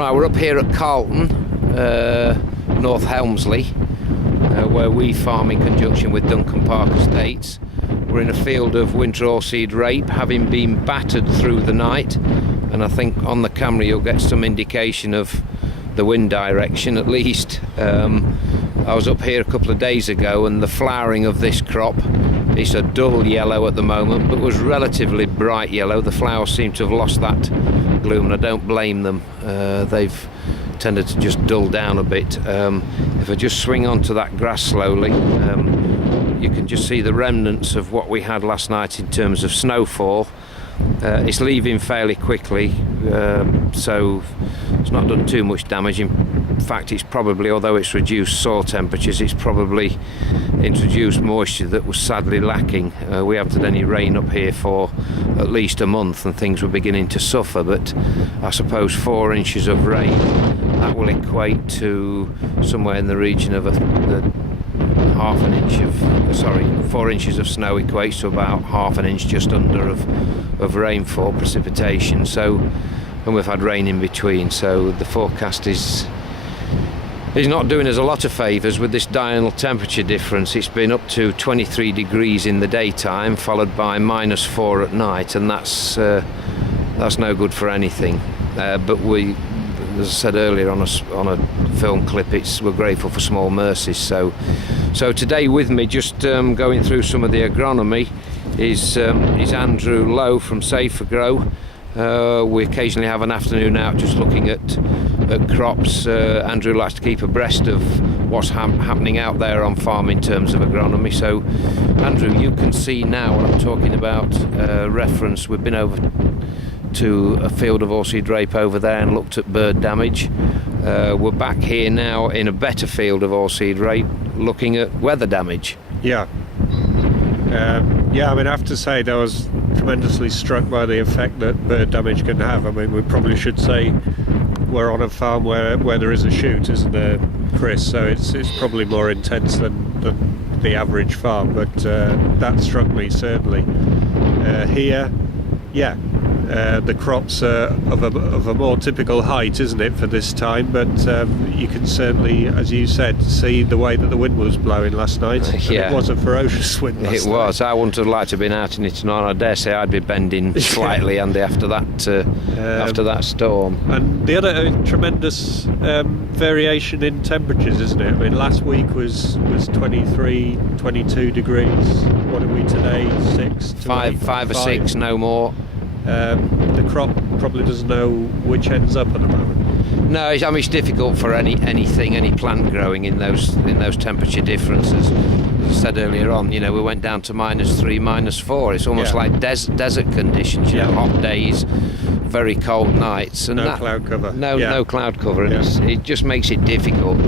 Right, we're up here at Carlton, North Helmsley, where we farm in conjunction with Duncan Park Estates. We're in a field of winter oilseed rape, having been battered through the night, and I think on the camera you'll get some indication of the wind direction at least. I was up here a couple of days ago, and the flowering of this crop is a dull yellow at the moment, but was relatively bright yellow. The flowers seem to have lost that gloom, and I don't blame them. They've tended to just dull down a bit. If I just swing onto that grass slowly, you can just see the remnants of what we had last night in terms of snowfall. It's leaving fairly quickly, so it's not done too much damage. In fact, it's probably, although it's reduced soil temperatures, it's probably introduced moisture that was sadly lacking. We haven't had any rain up here for at least a month, and things were beginning to suffer, but I suppose 4 inches of rain, that will equate to somewhere in the region of half an inch of, 4 inches of snow equates to about half an inch, just under, of rainfall, precipitation. So, and we've had rain in between, so the forecast is not doing us a lot of favours with this diurnal temperature difference. It's been up to 23 degrees in the daytime, followed by -4 at night, and that's no good for anything. But we, as I said earlier on a film clip, we're grateful for small mercies. So today with me, just going through some of the agronomy, is Andrew Lowe from Safagrow. We occasionally have an afternoon out just looking at crops. Andrew likes to keep abreast of what's happening out there on farm in terms of agronomy. So Andrew, you can see now what I'm talking about. Reference, we've been over to a field of oilseed rape over there and looked at bird damage. We're back here now in a better field of oilseed rape looking at weather damage. Yeah, I mean, I have to say that I was tremendously struck by the effect that bird damage can have. I mean, we probably should say we're on a farm where there is a shoot, isn't there, Chris? So it's probably more intense than the average farm, but that struck me certainly. Here, yeah, the crops are of a more typical height, isn't it, for this time? But you can certainly, as you said, see the way that the wind was blowing last night. Yeah. It was a ferocious wind last night. It was. I wouldn't have liked to have been out in it tonight. I dare say I'd be bending slightly, Andy, after that storm. And the other tremendous variation in temperatures, isn't it? I mean, last week was 23, 22 degrees. What are we today? 6 to 5 or 6, no more. The crop probably doesn't know which end's up at the moment. No, I mean, it's difficult for any plant growing in those temperature differences. As I said earlier on, we went down to -3, -4. It's almost like desert conditions. Hot days, very cold nights, and no cloud cover. No cloud cover, and it just makes it difficult.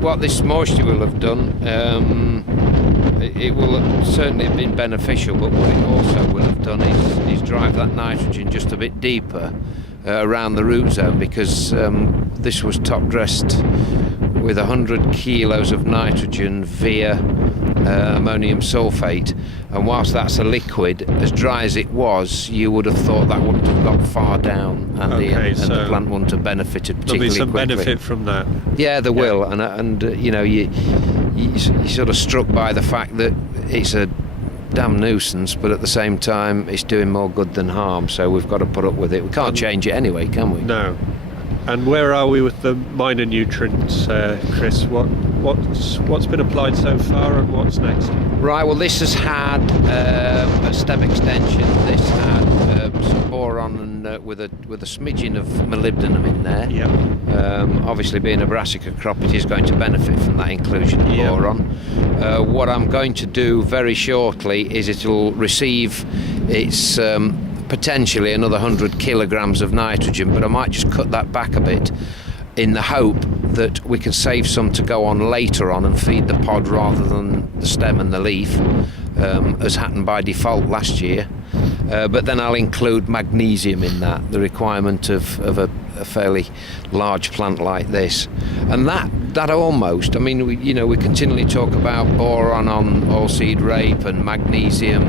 What this moisture will have done. It will have certainly have been beneficial, but what it also will have done is drive that nitrogen just a bit deeper around the root zone, because this was top dressed with 100 kilos of nitrogen via ammonium sulfate, and whilst that's a liquid, as dry as it was, you would have thought that wouldn't have got far down, and the plant wouldn't have benefited particularly quickly. There'll be some quickly. benefit from that. Yeah, there will, and you're sort of struck by the fact that it's a damn nuisance, but at the same time it's doing more good than harm, so we've got to put up with it. We can't change it anyway, can we? No. And where are we with the minor nutrients, Chris? What's been applied so far, and what's next? Right, well, this has had a stem extension. This had some boron and with a smidgen of molybdenum in there. Yeah. Obviously, being a brassica crop, it is going to benefit from that inclusion of boron. What I'm going to do very shortly is it'll receive its potentially another 100 kilograms of nitrogen, but I might just cut that back a bit in the hope that we can save some to go on later on and feed the pod rather than the stem and the leaf, as happened by default last year. But then I'll include magnesium in that, the requirement of a fairly large plant like this. And that almost, I mean, we continually talk about boron on oilseed rape and magnesium,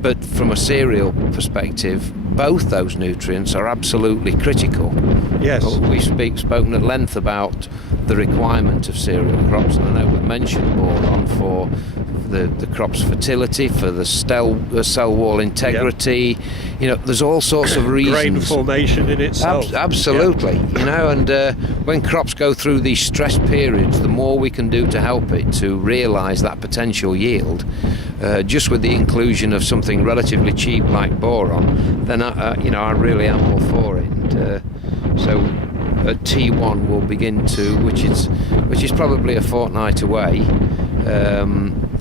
but from a cereal perspective, both those nutrients are absolutely critical. Yes. We've spoken at length about the requirement of cereal crops, and I know we've mentioned boron for the crop's fertility, for the cell wall integrity. There's all sorts of reasons. Grain formation in itself. Absolutely. And when crops go through these stress periods, the more we can do to help it to realise that potential yield, just with the inclusion of something relatively cheap like boron, then I really am all for it. And, so T1 will begin to, which is probably a fortnight away,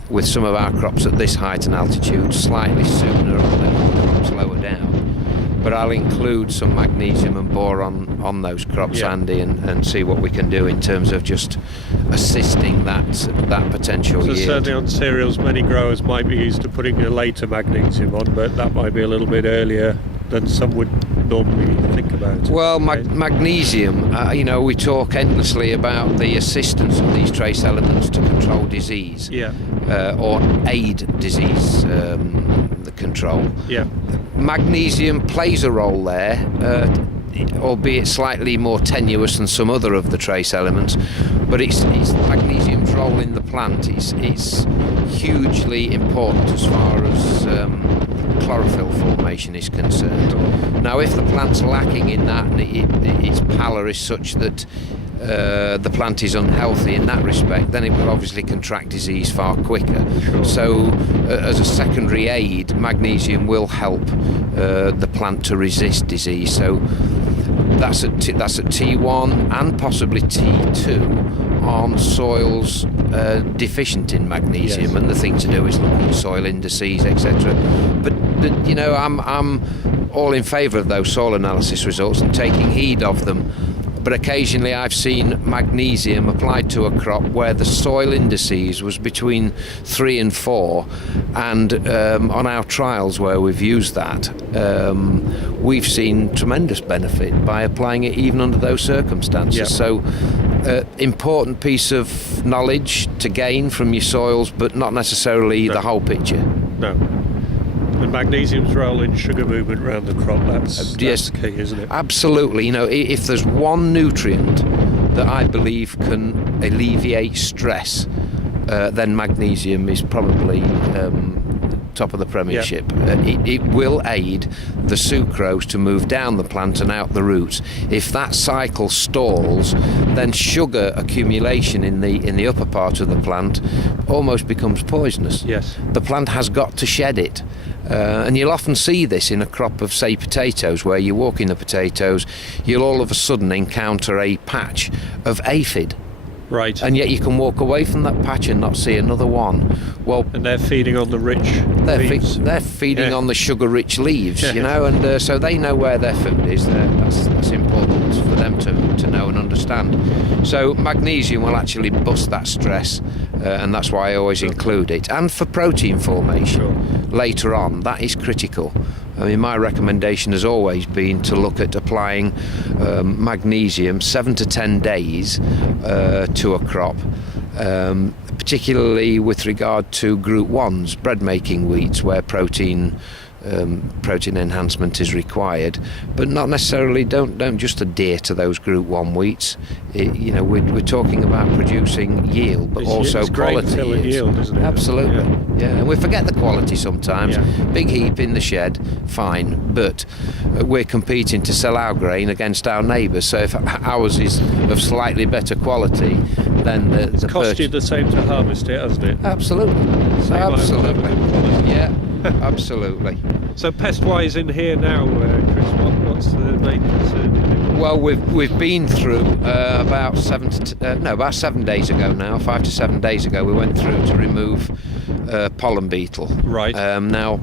with some of our crops at this height and altitude, slightly sooner on the crops lower down. But I'll include some magnesium and boron on those crops, Andy, and see what we can do in terms of just assisting that potential yield. So certainly on cereals, many growers might be used to putting a later magnesium on, but that might be a little bit earlier than some would normally think about. Well, magnesium, we talk endlessly about the assistance of these trace elements to control disease, or aid disease the control. Magnesium plays a role there, albeit slightly more tenuous than some other of the trace elements, but it's magnesium's role in the plant is hugely important as far as chlorophyll formation is concerned. Now, if the plant's lacking in that and its pallor is such that the plant is unhealthy in that respect, then it will obviously contract disease far quicker. So as a secondary aid, magnesium will help the plant to resist disease. So that's at T1 and possibly T2 on soils deficient in magnesium, and the thing to do is look at soil indices, etc. But I'm all in favour of those soil analysis results and taking heed of them. But occasionally I've seen magnesium applied to a crop where the soil indices was between 3 and 4, and on our trials where we've used that, we've seen tremendous benefit by applying it even under those circumstances. So important piece of knowledge to gain from your soils, but not necessarily the whole picture. No. And magnesium's role in sugar movement around the crop, that's the key, isn't it? Absolutely. If there's one nutrient that I believe can alleviate stress, then magnesium is probably top of the premiership. It will aid the sucrose to move down the plant and out the roots. If that cycle stalls, then sugar accumulation in the upper part of the plant almost becomes poisonous. The plant has got to shed it. And you'll often see this in a crop of, say, potatoes, where you walk in the potatoes, you'll all of a sudden encounter a patch of aphid. Right. And yet you can walk away from that patch and not see another one. Well, and they're feeding on the rich leaves. They're feeding on the sugar-rich leaves, and so they know where their food is. That's important for them to know and understand. So magnesium will actually bust that stress, and that's why I always include it. And for protein formation later on, that is critical. I mean, my recommendation has always been to look at applying magnesium 7 to 10 days to a crop, particularly with regard to Group 1s, bread-making wheats, where protein enhancement is required, but not necessarily. Don't just adhere to those Group 1 wheats. We're talking about producing yield, but also quality. Yield, isn't it? Absolutely, and we forget the quality sometimes. Big heap in the shed, fine, but we're competing to sell our grain against our neighbours. So if ours is of slightly better quality, then the cost you the same to harvest it, hasn't it? Absolutely. Absolutely. So pest-wise in here now, Chris, what's the main concern? Well, we've been through about 7 days ago now, 5 to 7 days ago, we went through to remove pollen beetle. Right. Now,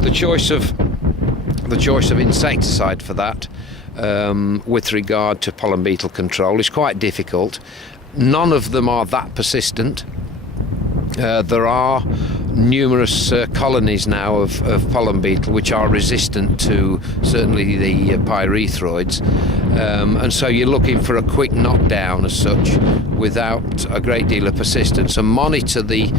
the choice of insecticide for that, with regard to pollen beetle control, is quite difficult. None of them are that persistent. There are numerous colonies now of pollen beetle which are resistant to certainly the pyrethroids, and so you're looking for a quick knockdown as such without a great deal of persistence, and monitor the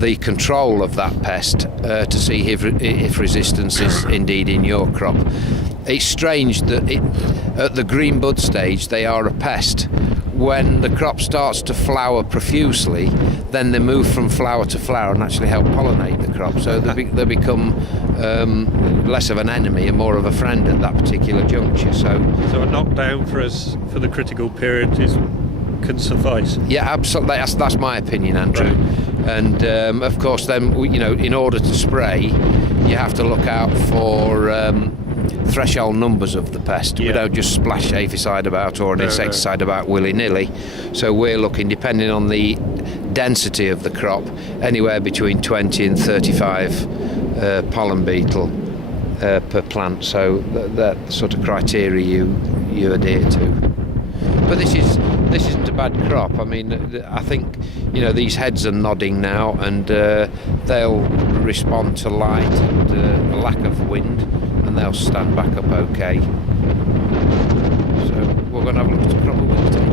the control of that pest to see if resistance is indeed in your crop. It's strange that at the green bud stage they are a pest. When the crop starts to flower profusely, then they move from flower to flower and actually help pollinate the crop. So they become less of an enemy and more of a friend at that particular juncture. So a knockdown for the critical period can suffice. Yeah, absolutely. That's my opinion, Andrew. Right. And of course, then in order to spray, you have to look out for threshold numbers of the pest. Yeah. We don't just splash aphicide about or an insecticide about willy-nilly. So we're looking, depending on the density of the crop, anywhere between 20 and 35 pollen beetle per plant. So that sort of criteria you adhere to. But this isn't a bad crop. I mean, I think these heads are nodding now, and they'll respond to light and a lack of wind, and they'll stand back up okay. So we're going to have a look at the crop of winter.